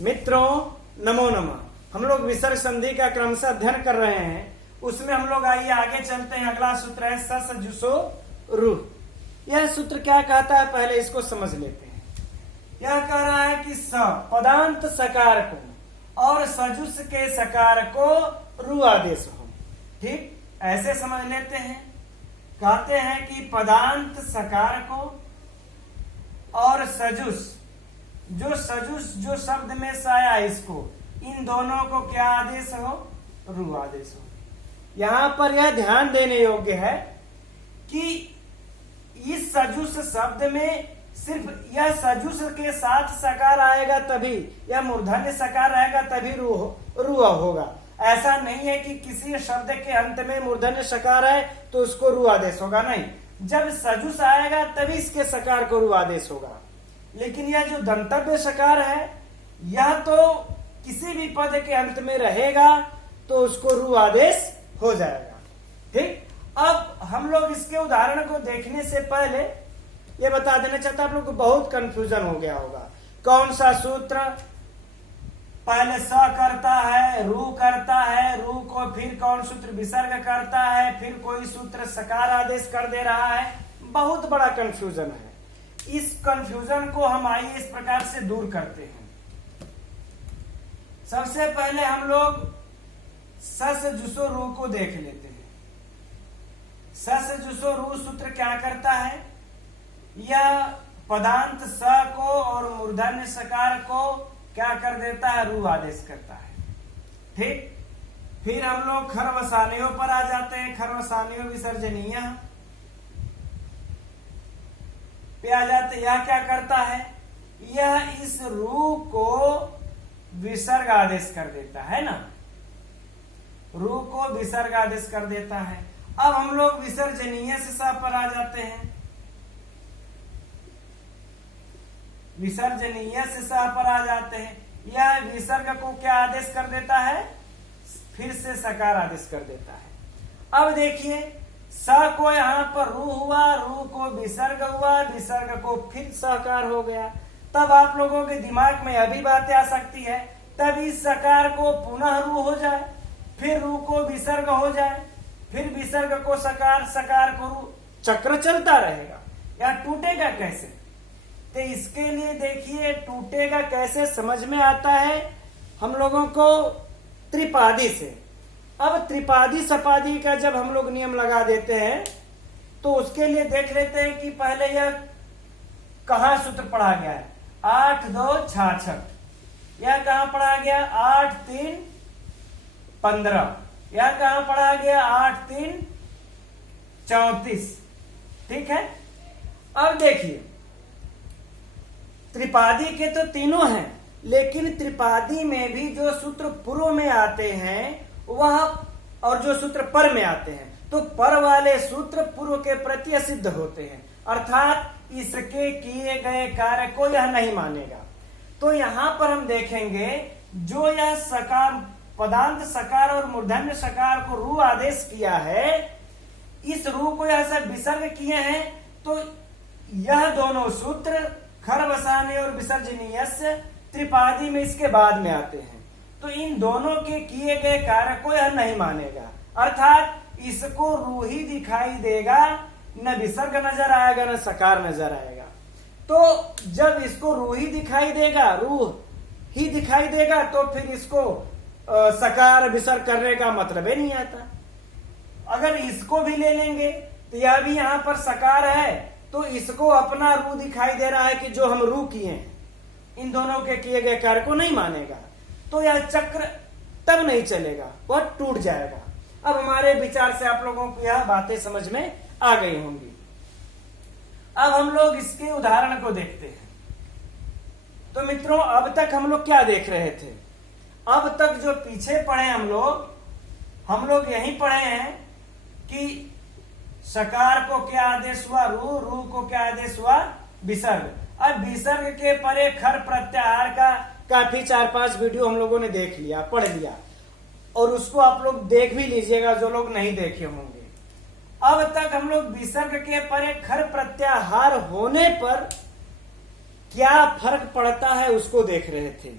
मित्रों नमो नमः। हम लोग विसर्ग संधि का क्रमशः अध्ययन कर रहे हैं। उसमें हम लोग आइए आगे चलते हैं। अगला सूत्र है सस जुसो रुह। यह सूत्र क्या कहता है, पहले इसको समझ लेते हैं। यह कह रहा है कि स पदांत सकार को और सजुस के सकार को रु आदेश हो। ठीक, ऐसे समझ लेते हैं। कहते हैं कि पदांत सकार को और सजुस जो शब्द में से आया इसको, इन दोनों को क्या आदेश हो, रु आदेश हो। यहां पर यह ध्यान देने योग्य है कि इस सजुस शब्द में सिर्फ यह सजुस के साथ सकार आएगा तभी, यह मूर्धन्य सकार रहेगा तभी रु होगा। ऐसा नहीं है कि किसी शब्द के अंत में मूर्धन्य सकार है तो उसको रु आदेश होगा, नहीं। जब सजुस आएगा तभी इसके सकार को रु आदेश होगा। लेकिन यह जो दंतव्य सकार है यह तो किसी भी पद के अंत में रहेगा तो उसको रु आदेश हो जाएगा। ठीक, अब हम लोग इसके उदाहरण को देखने से पहले ये बता देना चाहता, आप लोग को बहुत कंफ्यूजन हो गया होगा। कौन सा सूत्र पहले स करता है, रु करता है, रु को फिर कौन सूत्र विसर्ग करता है, फिर कोई सूत्र सकार आदेश कर दे रहा है। बहुत बड़ा कंफ्यूजन है। इस कंफ्यूजन को हम आइए इस प्रकार से दूर करते हैं। सबसे पहले हम लोग सस जुसो रु को देख लेते हैं। सस जुसो रु सूत्र क्या करता है, यह पदांत स को और मूर्धन्य सकार को क्या कर देता है, रु आदेश करता है। ठीक, फिर हम लोग खरवसानियों पर आ जाते हैं। खरवसानियों विसर्जनीय पे आ जाते। यह क्या करता है, यह इस रु को विसर्ग आदेश कर देता है ना, रु को विसर्ग आदेश कर देता है। अब हम लोग विसर्जनीय से सा पर आ जाते हैं। विसर्जनीय से सा पर आ जाते हैं। यह विसर्ग को क्या आदेश कर देता है, फिर से सकार आदेश कर देता है। अब देखिए, स को यहाँ पर रु हुआ, रु को विसर्ग हुआ, विसर्ग को फिर सकार हो गया। तब आप लोगों के दिमाग में अभी बातें आ सकती है, तब इस सकार को पुनः रु हो जाए, फिर रु को विसर्ग हो जाए, फिर विसर्ग को सकार, सकार को रु, चक्र चलता रहेगा। या टूटेगा कैसे? तो इसके लिए देखिए टूटेगा कैसे समझ में आता है हम लोगों को त्रिपादी से। अब त्रिपादी सपादी का जब हम लोग नियम लगा देते हैं तो उसके लिए देख लेते हैं कि पहले यह कहाँ सूत्र पढ़ा गया है। 8 2 66, यह कहाँ पढ़ा गया, 8 3 15, यह कहाँ पढ़ा गया, 8 3 34। ठीक है, अब देखिए त्रिपादी के तो तीनों हैं, लेकिन त्रिपादी में भी जो सूत्र पूर्व में आते हैं वह और जो सूत्र पर में आते हैं, तो पर वाले सूत्र पूर्व के प्रति असिद्ध होते हैं, अर्थात इसके किए गए कार्य को यह नहीं मानेगा। तो यहां पर हम देखेंगे जो यह सकार, पदांत सकार और मूर्धन्य सकार को रु आदेश किया है, इस रु को यह सब विसर्ग किए हैं, तो यह दोनों सूत्र खरवसाने और विसर्जनीय त्रिपादी में इसके बाद में आते हैं। तो इन दोनों के किए गए कार्य को यह नहीं मानेगा, अर्थात इसको रु ही दिखाई देगा, न विसर्ग नजर आएगा न सकार नजर आएगा। तो जब इसको रु ही दिखाई देगा, रु ही दिखाई देगा, तो फिर इसको सकार विसर्ग करने का मतलब ही नहीं आता। अगर इसको भी ले लेंगे तो यह भी यहाँ पर सकार है, तो इसको अपना रु दिखाई दे रहा है कि जो हम रु किए हैं, इन दोनों के किए गए कार्य को नहीं मानेगा, तो यह चक्र तब नहीं चलेगा, वह टूट जाएगा। अब हमारे विचार से आप लोगों को यह बातें समझ में आ गई होंगी। अब हम लोग इसके उदाहरण को देखते हैं। तो मित्रों, अब तक हम लोग क्या देख रहे थे, अब तक जो पीछे पढ़े हम लोग यही पढ़े हैं कि सकार को क्या आदेश हुआ, रु, रु को क्या आदेश हुआ, विसर्ग। अब विसर्ग के परे खर प्रत्याहार का काफी 4-5 वीडियो हम लोगों ने देख लिया, पढ़ लिया, और उसको आप लोग देख भी लीजिएगा जो लोग नहीं देखे होंगे। अब तक हम लोग विसर्ग के परे खर प्रत्याहार होने पर क्या फर्क पड़ता है उसको देख रहे थे।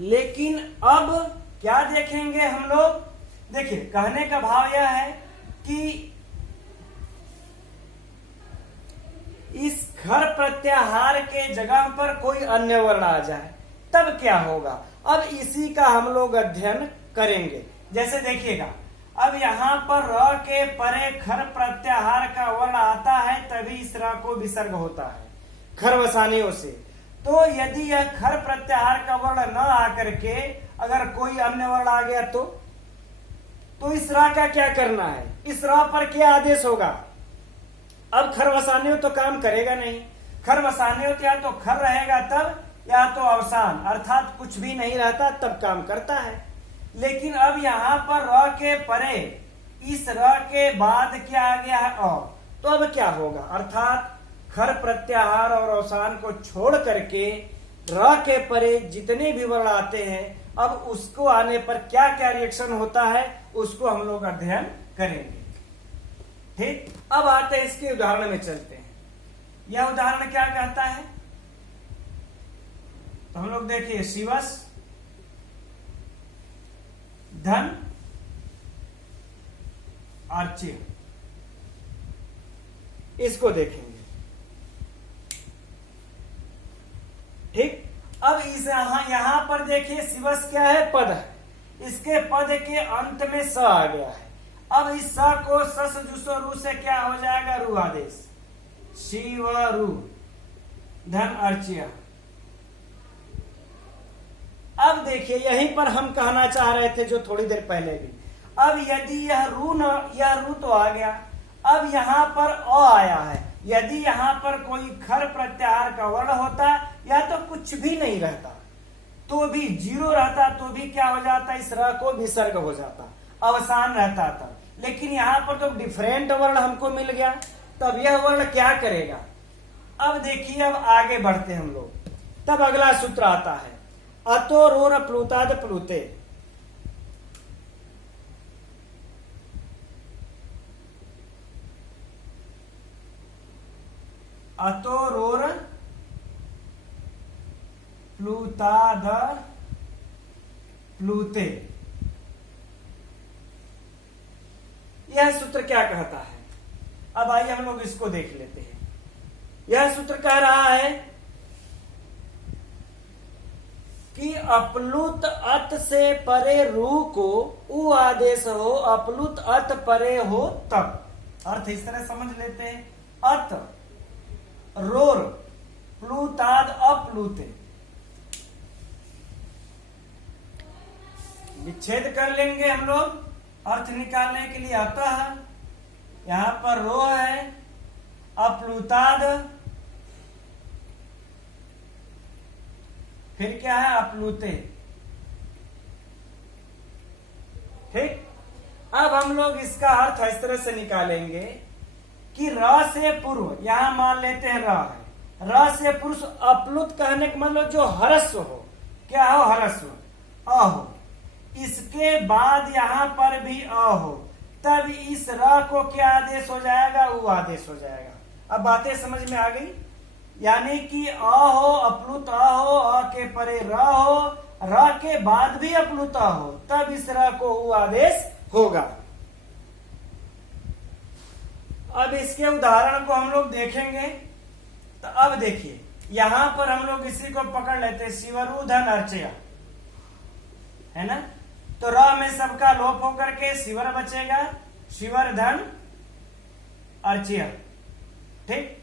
लेकिन अब क्या देखेंगे हम लोग? देखिए, कहने का भाव यह है कि इस खर प्रत्याहार के जगह पर कोई अन्य वर्ण आ जाए तब क्या होगा? अब इसी का हम लोग अध्ययन करेंगे। जैसे देखिएगा, अब यहाँ पर र के परे खर प्रत्याहार का वर्ण आता है तभी इस र को विसर्ग होता है खर वसानियों से। तो यदि यह खर प्रत्याहार का वर्ण न आकर के अगर कोई अन्य वर्ण आ गया तो इस र का क्या करना है? इस र पर क्या आदेश होगा? अब खर वसानियों तो काम करेगा नहीं। खर वसानियों या तो खर रहेगा तब, या तो अवसान अर्थात कुछ भी नहीं रहता तब काम करता है। लेकिन अब यहाँ पर र के परे इस र के बाद क्या आ गया है? अ। तो अब क्या होगा? अर्थात खर प्रत्याहार और अवसान को छोड़ करके र के परे जितने भी वर्ण आते हैं, अब उसको आने पर क्या क्या रिएक्शन होता है उसको हम लोग अध्ययन करेंगे। ठीक, अब आते हैं इसके उदाहरण में चलते हैं। यह उदाहरण क्या कहता है? तो हम लोग देखिए, शिवस धन अर्च्य, इसको देखेंगे। ठीक, अब इस यहां पर देखिए, शिवस क्या है? पद है। इसके पद के अंत में स आ गया है। अब इस स को सस जुसो रू से क्या हो जाएगा? रू आदेश। शिव रू धन अर्च्य। अब देखिए, यहीं पर हम कहना चाह रहे थे जो थोड़ी देर पहले भी। अब यदि यह रू तो आ गया, अब यहाँ पर अ आया है। यदि यहाँ पर कोई खर प्रत्याहार का वर्ण होता या तो कुछ भी नहीं रहता, तो भी जीरो रहता, तो भी क्या हो जाता? इस र को विसर्ग हो जाता, अवसान रहता तब। लेकिन यहाँ पर तो डिफरेंट वर्ण हमको मिल गया, तब यह वर्ण क्या करेगा? अब देखिए, अब आगे बढ़ते हम लोग। तब अगला सूत्र आता है, अतो रोर प्लुताद प्लुते। अतो रोर प्लुताद प्लुते। यह सूत्र क्या कहता है? अब आइए हम लोग इसको देख लेते हैं। यह सूत्र कह रहा है कि अपलुत अत से परे रू को उ आदेश हो, अपलुत अत परे हो तब। अर्थ इस तरह समझ लेते हैं, अत रोर प्लुताद अप्लुते। विच्छेद कर लेंगे हम लोग अर्थ निकालने के लिए। अतः यहां पर रो है, अप्लुताद, फिर क्या है? अप्लुते। ठीक, अब हम लोग इसका अर्थ इस तरह से निकालेंगे कि र से पूर्व, यहां मान लेते हैं र है, र से पुरुष अप्लुत कहने का मतलब जो हरस्व हो, क्या हो? हरस्व, अ हो। इसके बाद यहां पर भी अ हो, तब इस र को क्या आदेश हो जाएगा? उ आदेश हो जाएगा। अब बातें समझ में आ गई? यानी कि अ हो, अपलुत अ हो, अ के परे र हो, र के बाद भी अपलुत अ हो, तब इस र को उ आदेश होगा। अब इसके उदाहरण को हम लोग देखेंगे। तो अब देखिए, यहां पर हम लोग इसी को पकड़ लेते हैं, शिवरु धन अर्चया, है ना? तो र में सबका लोप होकर के शिवर बचेगा, शिवर धन अर्चया। ठीक,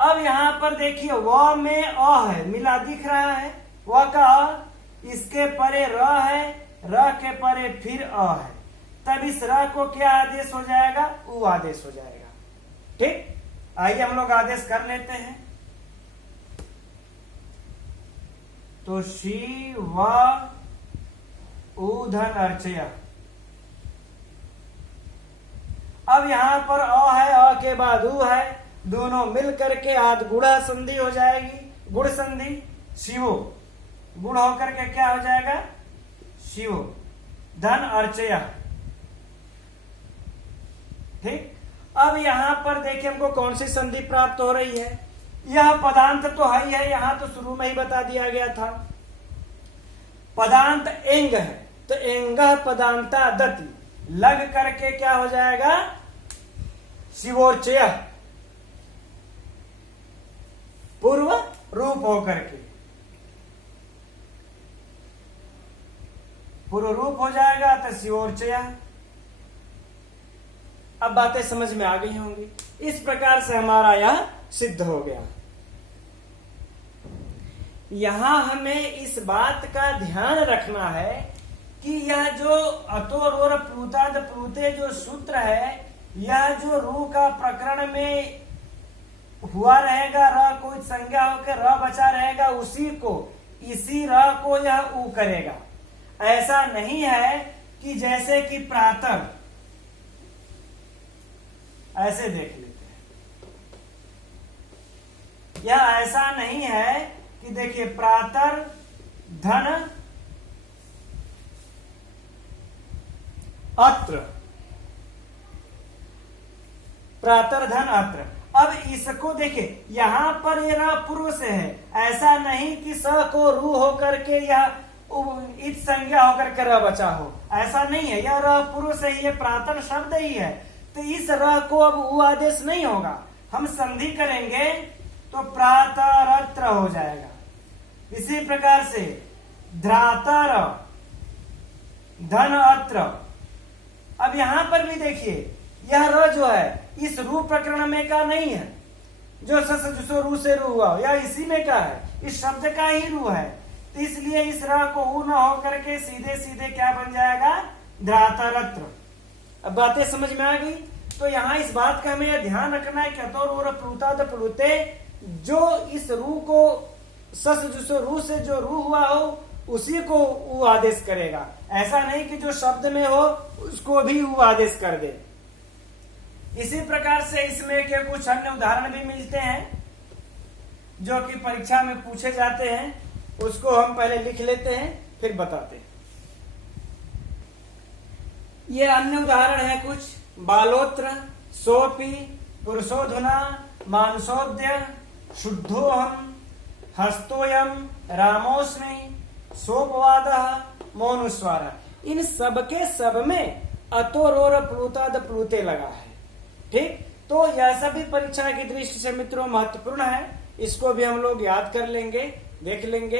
अब यहां पर देखिए, व में अ है, मिला दिख रहा है, व का अ, इसके परे र है, र के परे फिर अ है, तब इस र को क्या आदेश हो जाएगा? उ आदेश हो जाएगा। ठीक, आइए हम लोग आदेश कर लेते हैं। तो शिव उ धन अर्चया। अब यहां पर अ है, अ के बाद उ है, दोनों मिल करके आद गुड़ा संधि हो जाएगी, गुड़ संधि, शिवो, गुड़ होकर के क्या हो जाएगा? शिवो धन अर्चया। ठीक, अब यहां पर देखिए हमको कौन सी संधि प्राप्त हो रही है? यह पदांत तो है ही है, यहां तो शुरू में ही बता दिया गया था। पदांत एंग है, तो एंग पदांता दति लग करके क्या हो जाएगा, शिवोर्चय, पूर्व रूप होकर के पूर्व रूप हो जाएगा, तो शिवोर्चय। अब बातें समझ में आ गई होंगी। इस प्रकार से हमारा यह सिद्ध हो गया। यहां हमें इस बात का ध्यान रखना है कि यह जो अतोरोर प्लूताद प्लूते जो सूत्र है, यह जो रू का प्रकरण में हुआ रहेगा, र कोई संज्ञा होकर र बचा रहेगा, उसी को, इसी र को यह ऊ करेगा। ऐसा नहीं है कि जैसे कि प्रातः, ऐसे देख लेते हैं, यह ऐसा नहीं है कि देखिए प्रातः धन अत्र, प्रातः धन अत्र। अब इसको देखिए, यहां पर ये र पूर्व से है, ऐसा नहीं कि स को रू होकर के यह इत संज्ञा होकर के र बचा हो, ऐसा नहीं है। यह र पूर्व से ही, ये प्रातः शब्द ही है, तो इस र को अब उ आदेश नहीं होगा। हम संधि करेंगे तो प्रातरत्र हो जाएगा। इसी प्रकार से ध्रातर धन अत्र। अब यहां पर भी देखिए, यह र जो है इस रू प्रकरण में का नहीं है, जो सो रू से रू हुआ, यह इसी में का है, इस शब्द का ही रू है। तो इसलिए इस र को ऊ न होकर के सीधे सीधे क्या बन जाएगा, ध्रातरत्र। अब बातें समझ में आ गई। तो यहाँ इस बात का हमें ध्यान रखना है कि अतोर प्लूताद प्लूते, जो इस रू को सस जो रू से जो रू हुआ हो उसी को ऊ आदेश करेगा। ऐसा नहीं कि जो शब्द में हो उसको भी ऊ आदेश कर दे। इसी प्रकार से इसमें के कुछ अन्य उदाहरण भी मिलते हैं जो कि परीक्षा में पूछे जाते हैं, उसको हम पहले लिख लेते हैं फिर बताते हैं। ये अन्य उदाहरण है कुछ, बालोत्र, सोपी, पुरुषोधुना, मानसोद्य, शुद्धोहम, हस्तोयम, रामोस्मि, सोपवाद, मौनुस्वार। इन सबके सब में अतोरोर प्लूताद प्लूते लगा है। ठीक, तो यह सभी परीक्षा की दृष्टि से मित्रों महत्वपूर्ण है। इसको भी हम लोग याद कर लेंगे, देख लेंगे।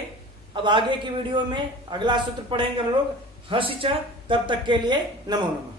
अब आगे की वीडियो में अगला सूत्र पढ़ेंगे हम लोग हसिच। तब तक के लिए नमो नमः।